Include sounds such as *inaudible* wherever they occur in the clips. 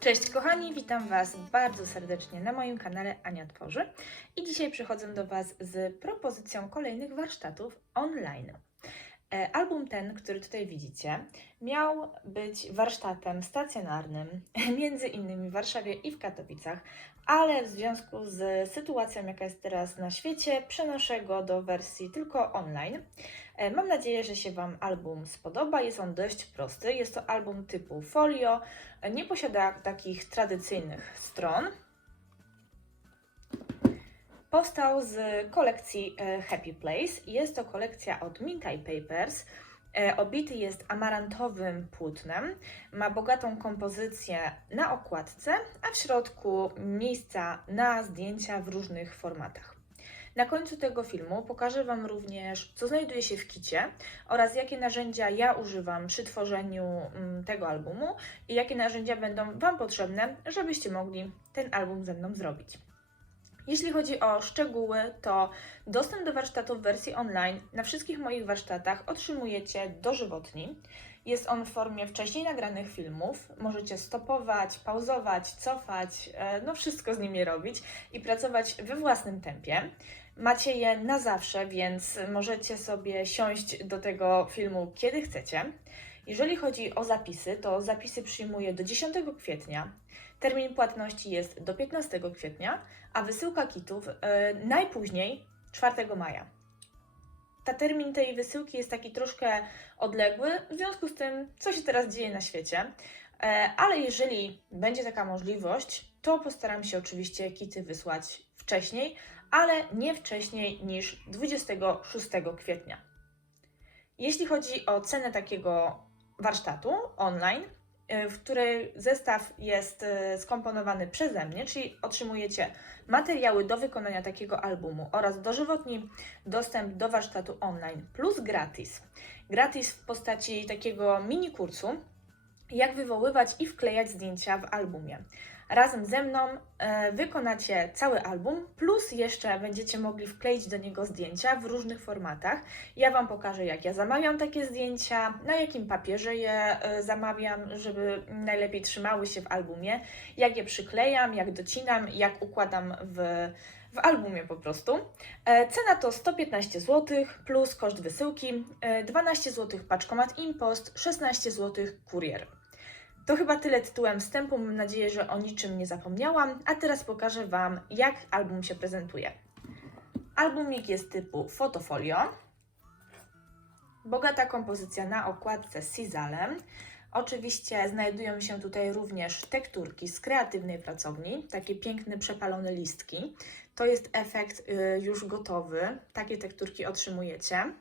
Cześć kochani, witam Was bardzo serdecznie na moim kanale Ania Tworzy i dzisiaj przychodzę do Was z propozycją kolejnych warsztatów online. E, Album ten, który tutaj widzicie, miał być warsztatem stacjonarnym, *laughs* między innymi w Warszawie i w Katowicach, ale w związku z sytuacją, jaka jest teraz na świecie, przenoszę go do wersji tylko online. E, Mam nadzieję, że się Wam album spodoba. Jest on dość prosty. Jest to album typu folio. E, Nie posiada takich tradycyjnych stron. Powstał z kolekcji e, Happy Place. Jest to kolekcja od Minkai Papers. E, Obity jest amarantowym płótnem, ma bogatą kompozycję na okładce, a w środku miejsca na zdjęcia w różnych formatach. Na końcu tego filmu pokażę Wam również, co znajduje się w kicie oraz jakie narzędzia ja używam przy tworzeniu mm, tego albumu i jakie narzędzia będą Wam potrzebne, żebyście mogli ten album ze mną zrobić. Jeśli chodzi o szczegóły, to dostęp do warsztatu w wersji online na wszystkich moich warsztatach otrzymujecie dożywotni. Jest on w formie wcześniej nagranych filmów. Możecie stopować, pauzować, cofać, e, no wszystko z nimi robić i pracować we własnym tempie. Macie je na zawsze, więc możecie sobie siąść do tego filmu kiedy chcecie. Jeżeli chodzi o zapisy, to zapisy przyjmuję do 10 kwietnia. Termin płatności jest do 15 kwietnia, a wysyłka kitów e, najpóźniej 4 maja. Ta termin tej wysyłki jest taki troszkę odległy, w związku z tym, co się teraz dzieje na świecie. E, ale jeżeli będzie taka możliwość, to postaram się oczywiście kity wysłać wcześniej, ale nie wcześniej niż 26 kwietnia. Jeśli chodzi o cenę takiego warsztatu online, w której zestaw jest y, skomponowany przeze mnie, czyli otrzymujecie materiały do wykonania takiego albumu oraz dożywotni dostęp do warsztatu online plus gratis. Gratis w postaci takiego mini kursu, jak wywoływać i wklejać zdjęcia w albumie. Razem ze mną e, wykonacie cały album, plus jeszcze będziecie mogli wkleić do niego zdjęcia w różnych formatach. Ja Wam pokażę, jak ja zamawiam takie zdjęcia, na jakim papierze je e, zamawiam, żeby najlepiej trzymały się w albumie, jak je przyklejam, jak docinam, jak układam w, w albumie po prostu. E, Cena to 115 zł plus koszt wysyłki, e, 12 zł paczkomat impost, 16 zł kurier. To chyba tyle tytułem wstępu. Mam nadzieję, że o niczym nie zapomniałam. A teraz pokażę Wam, jak album się prezentuje. Albumik jest typu fotofolio. Bogata kompozycja na okładce z Sizalem. Oczywiście znajdują się tutaj również tekturki z kreatywnej pracowni, takie piękne, przepalone listki. To jest efekt y, już gotowy. Takie tekturki otrzymujecie.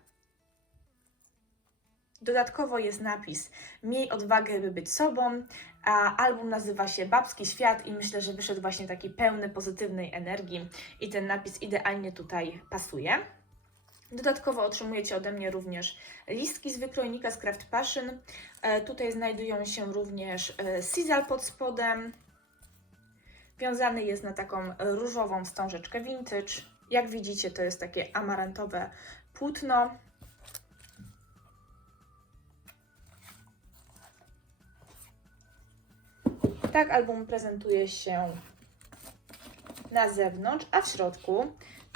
Dodatkowo jest napis Miej odwagę, by być sobą, a album nazywa się Babski Świat i myślę, że wyszedł właśnie taki pełny pozytywnej energii i ten napis idealnie tutaj pasuje. Dodatkowo otrzymujecie ode mnie również listki z wykrojnika z Craft Passion. E, tutaj znajdują się również e, sizal pod spodem. Wiązany jest na taką różową wstążeczkę vintage. Jak widzicie, to jest takie amarantowe płótno. Tak album prezentuje się na zewnątrz, a w środku,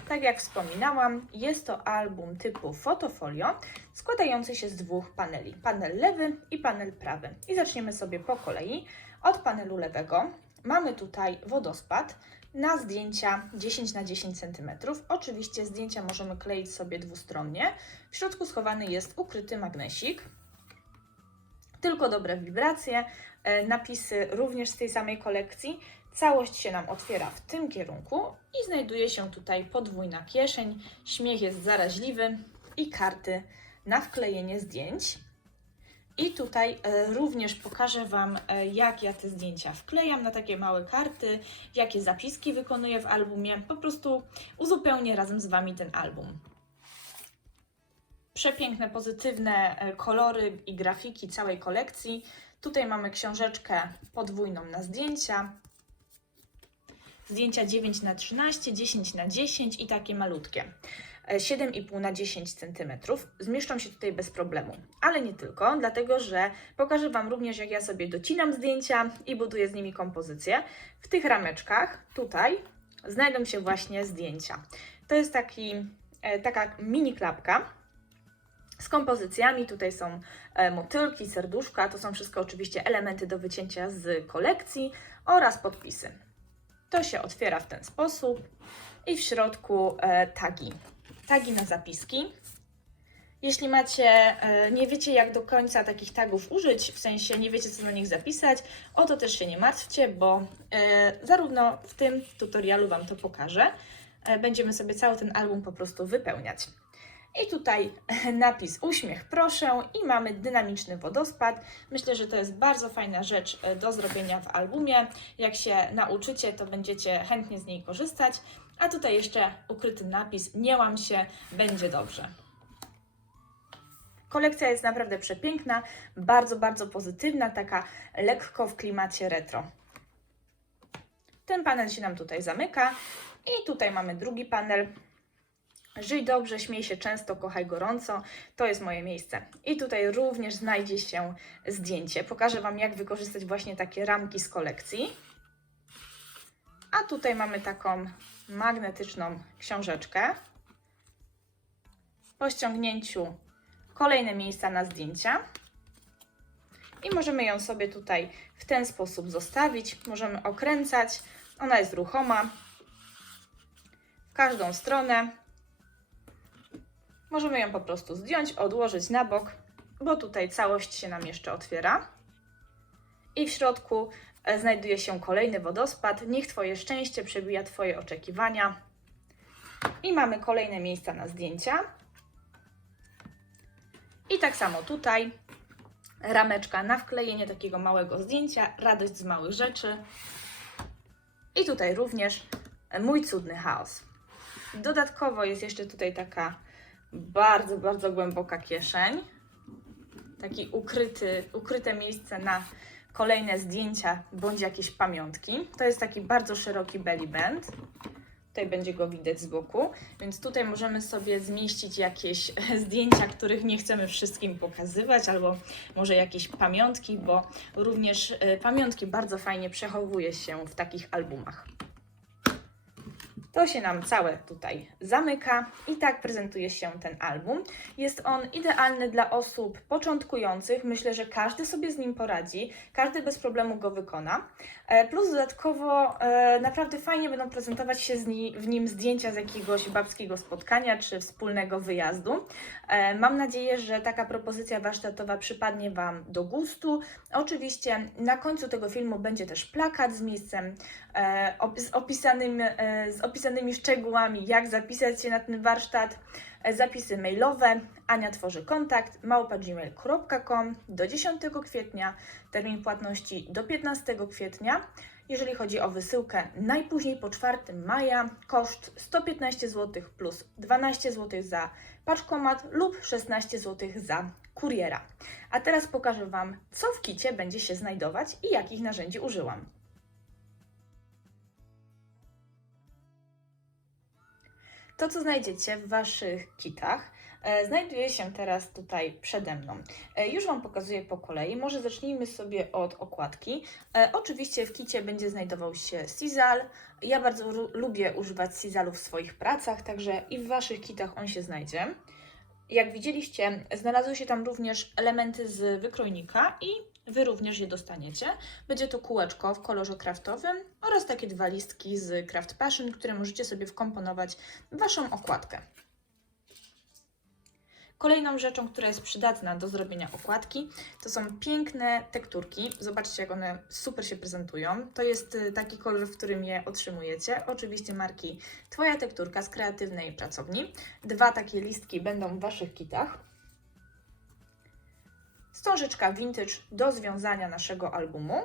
tak jak wspominałam, jest to album typu fotofolio składający się z dwóch paneli. Panel lewy i panel prawy. I zaczniemy sobie po kolei. Od panelu lewego mamy tutaj wodospad na zdjęcia 10 na 10 cm. Oczywiście zdjęcia możemy kleić sobie dwustronnie. W środku schowany jest ukryty magnesik. Tylko dobre wibracje, e, napisy również z tej samej kolekcji. Całość się nam otwiera w tym kierunku i znajduje się tutaj podwójna kieszeń. Śmiech jest zaraźliwy i karty na wklejenie zdjęć. I tutaj e, również pokażę Wam, e, jak ja te zdjęcia wklejam na takie małe karty, jakie zapiski wykonuję w albumie. Po prostu uzupełnię razem z Wami ten album. Przepiękne, pozytywne e, kolory i grafiki całej kolekcji. Tutaj mamy książeczkę podwójną na zdjęcia. Zdjęcia 9 na 13, 10 na 10 i takie malutkie. e, 7,5 na 10 cm. Zmieszczą się tutaj bez problemu. Ale nie tylko, dlatego że pokażę Wam również, jak ja sobie docinam zdjęcia i buduję z nimi kompozycję. W tych rameczkach tutaj znajdą się właśnie zdjęcia. To jest taki, e, taka mini klapka z kompozycjami. Tutaj są e, motylki, serduszka. To są wszystko oczywiście elementy do wycięcia z kolekcji oraz podpisy. To się otwiera w ten sposób i w środku e, tagi. Tagi na zapiski. Jeśli macie, e, nie wiecie jak do końca takich tagów użyć, w sensie nie wiecie co na nich zapisać, o to też się nie martwcie, bo zarówno w tym tutorialu Wam to pokażę, będziemy sobie cały ten album po prostu wypełniać. I tutaj *laughs* napis uśmiech proszę i mamy dynamiczny wodospad. Myślę, że to jest bardzo fajna rzecz e, do zrobienia w albumie. Jak się nauczycie, to będziecie chętnie z niej korzystać. A tutaj jeszcze ukryty napis nie łam się, będzie dobrze. Kolekcja jest naprawdę przepiękna, bardzo, bardzo pozytywna, taka lekko w klimacie retro. Ten panel się nam tutaj zamyka i tutaj mamy drugi panel. Żyj dobrze, śmiej się często, kochaj gorąco. To jest moje miejsce. I tutaj również znajdzie się zdjęcie. Pokażę Wam, jak wykorzystać właśnie takie ramki z kolekcji. A tutaj mamy taką magnetyczną książeczkę. Po ściągnięciu kolejne miejsca na zdjęcia. I możemy ją sobie tutaj w ten sposób zostawić. Możemy okręcać. Ona jest ruchoma w każdą stronę. Możemy ją po prostu zdjąć, odłożyć na bok, bo tutaj całość się nam jeszcze otwiera. I w środku e, znajduje się kolejny wodospad. Niech Twoje szczęście przebija Twoje oczekiwania. I mamy kolejne miejsca na zdjęcia. I tak samo tutaj rameczka na wklejenie takiego małego zdjęcia, radość z małych rzeczy. I tutaj również mój cudny chaos. Dodatkowo jest jeszcze tutaj taka bardzo, bardzo głęboka kieszeń. Taki ukryty, ukryte miejsce na kolejne zdjęcia bądź jakieś pamiątki. To jest taki bardzo szeroki belly band. Tutaj będzie go widać z boku, więc tutaj możemy sobie zmieścić jakieś *laughs* zdjęcia, których nie chcemy wszystkim pokazywać, albo może jakieś pamiątki, bo również e, pamiątki bardzo fajnie przechowuje się w takich albumach. To się nam całe tutaj zamyka i tak prezentuje się ten album. Jest on idealny dla osób początkujących. Myślę, że każdy sobie z nim poradzi, każdy bez problemu go wykona. E, Plus dodatkowo e, naprawdę fajnie będą prezentować się w nim zdjęcia z jakiegoś babskiego spotkania czy wspólnego wyjazdu. E, Mam nadzieję, że taka propozycja warsztatowa przypadnie Wam do gustu. Oczywiście na końcu tego filmu będzie też plakat z miejscem z, opisanym, z opisanymi szczegółami, jak zapisać się na ten warsztat, zapisy mailowe. Ania tworzy kontakt małpa.gmail.com do 10 kwietnia, termin płatności do 15 kwietnia. Jeżeli chodzi o wysyłkę, najpóźniej po 4 maja, koszt 115 zł plus 12 zł za paczkomat lub 16 zł za kuriera. A teraz pokażę Wam, co w kicie będzie się znajdować i jakich narzędzi użyłam. To, co znajdziecie w Waszych kitach, e, znajduje się teraz tutaj przede mną. E, Już Wam pokazuję po kolei. Może zacznijmy sobie od okładki. E, Oczywiście w kicie będzie znajdował się Sizal. Ja bardzo lubię używać Sizalu w swoich pracach, także i w Waszych kitach on się znajdzie. Jak widzieliście, znalazły się tam również elementy z wykrojnika i Wy również je dostaniecie. Będzie to kółeczko w kolorze kraftowym oraz takie dwa listki z Craft Passion, które możecie sobie wkomponować w Waszą okładkę. Kolejną rzeczą, która jest przydatna do zrobienia okładki, to są piękne tekturki. Zobaczcie, jak one super się prezentują. To jest y, taki kolor, w którym je otrzymujecie. Oczywiście marki Twoja tekturka z kreatywnej pracowni. Dwa takie listki będą w Waszych kitach. Wstążeczka vintage do związania naszego albumu.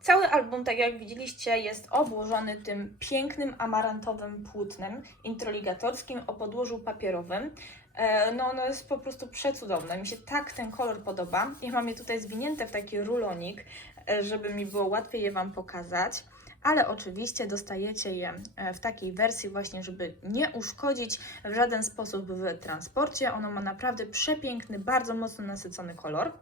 Cały album, tak jak widzieliście, jest obłożony tym pięknym amarantowym płótnem introligatorskim o podłożu papierowym. E, No, ono jest po prostu przecudowne. Mi się tak ten kolor podoba. Ja mam je tutaj zwinięte w taki rulonik, e, żeby mi było łatwiej je Wam pokazać. Ale oczywiście dostajecie je e, w takiej wersji właśnie, żeby nie uszkodzić w żaden sposób w transporcie. Ono ma naprawdę przepiękny, bardzo mocno nasycony kolor.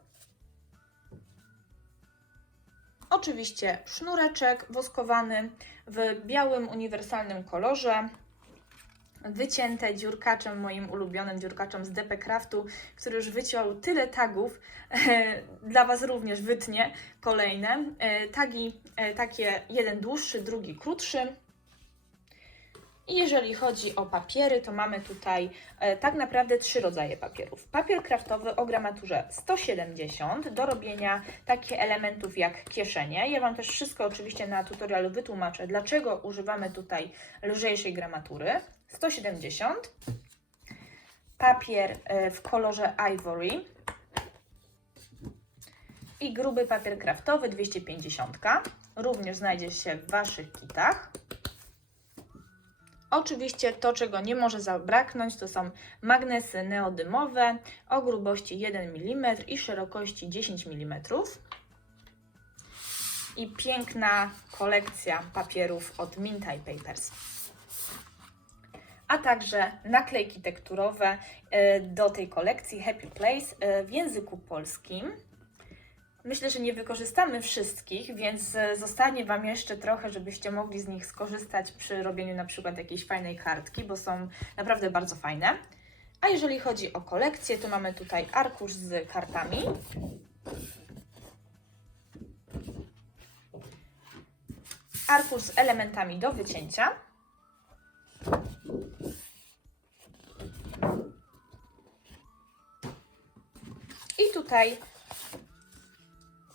Oczywiście sznureczek woskowany w białym uniwersalnym kolorze. Wycięte dziurkaczem, moim ulubionym dziurkaczem z DP Craftu, który już wyciął tyle tagów. Dla Was również wytnie kolejne. E, Tagi e, takie, jeden dłuższy, drugi krótszy. I jeżeli chodzi o papiery, to mamy tutaj e, tak naprawdę trzy rodzaje papierów. Papier kraftowy o gramaturze 170 do robienia takich elementów jak kieszenie. Ja Wam też wszystko oczywiście na tutorialu wytłumaczę, dlaczego używamy tutaj lżejszej gramatury. 170. Papier e, w kolorze ivory i gruby papier kraftowy 250. Również znajdzie się w Waszych kitach. Oczywiście to, czego nie może zabraknąć, to są magnesy neodymowe o grubości 1 mm i szerokości 10 mm. I piękna kolekcja papierów od Mintai Papers. A także naklejki tekturowe e, do tej kolekcji Happy Place e, w języku polskim. Myślę, że nie wykorzystamy wszystkich, więc e, zostanie Wam jeszcze trochę, żebyście mogli z nich skorzystać przy robieniu na przykład jakiejś fajnej kartki, bo są naprawdę bardzo fajne. A jeżeli chodzi o kolekcję, to mamy tutaj arkusz z kartami. Arkusz z elementami do wycięcia. I tutaj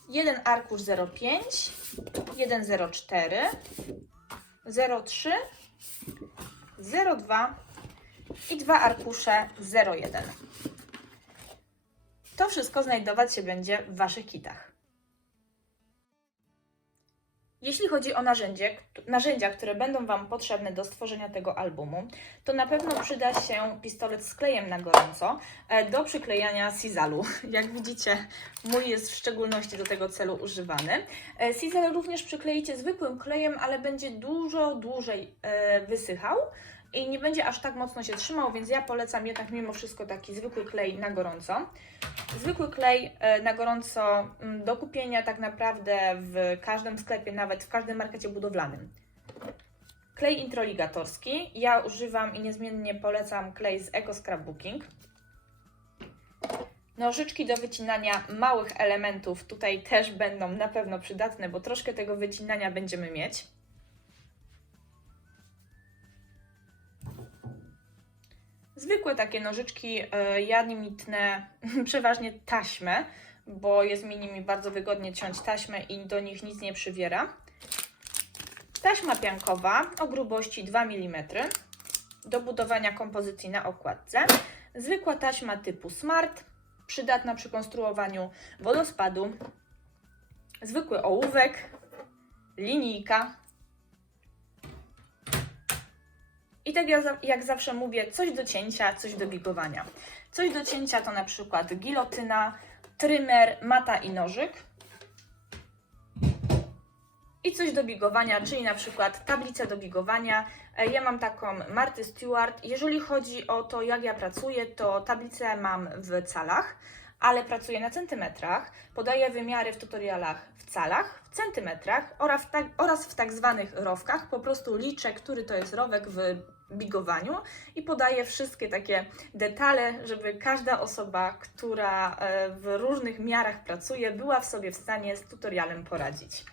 jeden arkusz 05, 104, 03, 02 i dwa arkusze 01. To wszystko znajdować się będzie w Waszych kitach. Jeśli chodzi o narzędzie, narzędzia, które będą Wam potrzebne do stworzenia tego albumu, to na pewno przyda się pistolet z klejem na gorąco e, do przyklejania sizalu. *laughs* Jak widzicie, mój jest w szczególności do tego celu używany. E, Sizal również przykleicie zwykłym klejem, ale będzie dużo dłużej e, wysychał i nie będzie aż tak mocno się trzymał, więc ja polecam jednak mimo wszystko taki zwykły klej na gorąco. Zwykły klej e, na gorąco mm, do kupienia tak naprawdę w każdym sklepie, nawet w każdym markecie budowlanym. Klej introligatorski. Ja używam i niezmiennie polecam klej z Eco Scrapbooking. Nożyczki do wycinania małych elementów tutaj też będą na pewno przydatne, bo troszkę tego wycinania będziemy mieć. Zwykłe takie nożyczki, e, ja nimi tnę *laughs* przeważnie taśmę, bo jest mi nimi bardzo wygodnie ciąć taśmę i do nich nic nie przywiera. Taśma piankowa o grubości 2 mm do budowania kompozycji na okładce. Zwykła taśma typu Smart, przydatna przy konstruowaniu wodospadu. Zwykły ołówek, linijka, I tak jak, jak zawsze mówię, coś do cięcia, coś do bigowania. Coś do cięcia to na przykład gilotyna, trymer, mata i nożyk. I coś do bigowania, czyli na przykład tablica do bigowania. E, ja mam taką Marty Stewart. Jeżeli chodzi o to, jak ja pracuję, to tablicę mam w calach, ale pracuję na centymetrach. Podaję wymiary w tutorialach w calach, w centymetrach oraz w tak, oraz w tak zwanych rowkach. Po prostu liczę, który to jest rowek w bigowaniu i podaję wszystkie takie detale, żeby każda osoba, która e, w różnych miarach pracuje, była w sobie w stanie z tutorialem poradzić.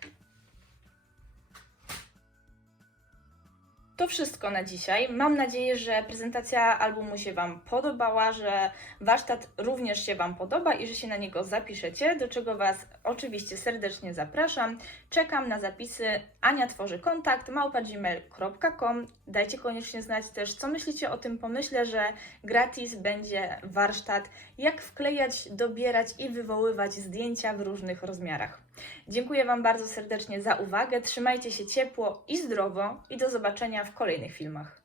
To wszystko na dzisiaj. Mam nadzieję, że prezentacja albumu się Wam podobała, że warsztat również się Wam podoba i że się na niego zapiszecie, do czego Was oczywiście serdecznie zapraszam. Czekam na zapisy. Ania tworzy kontakt małpa.gmail.com. Dajcie koniecznie znać też, co myślicie o tym pomyśle, że gratis będzie warsztat, jak wklejać, dobierać i wywoływać zdjęcia w różnych rozmiarach. Dziękuję Wam bardzo serdecznie za uwagę. Trzymajcie się ciepło i zdrowo i do zobaczenia w kolejnych filmach.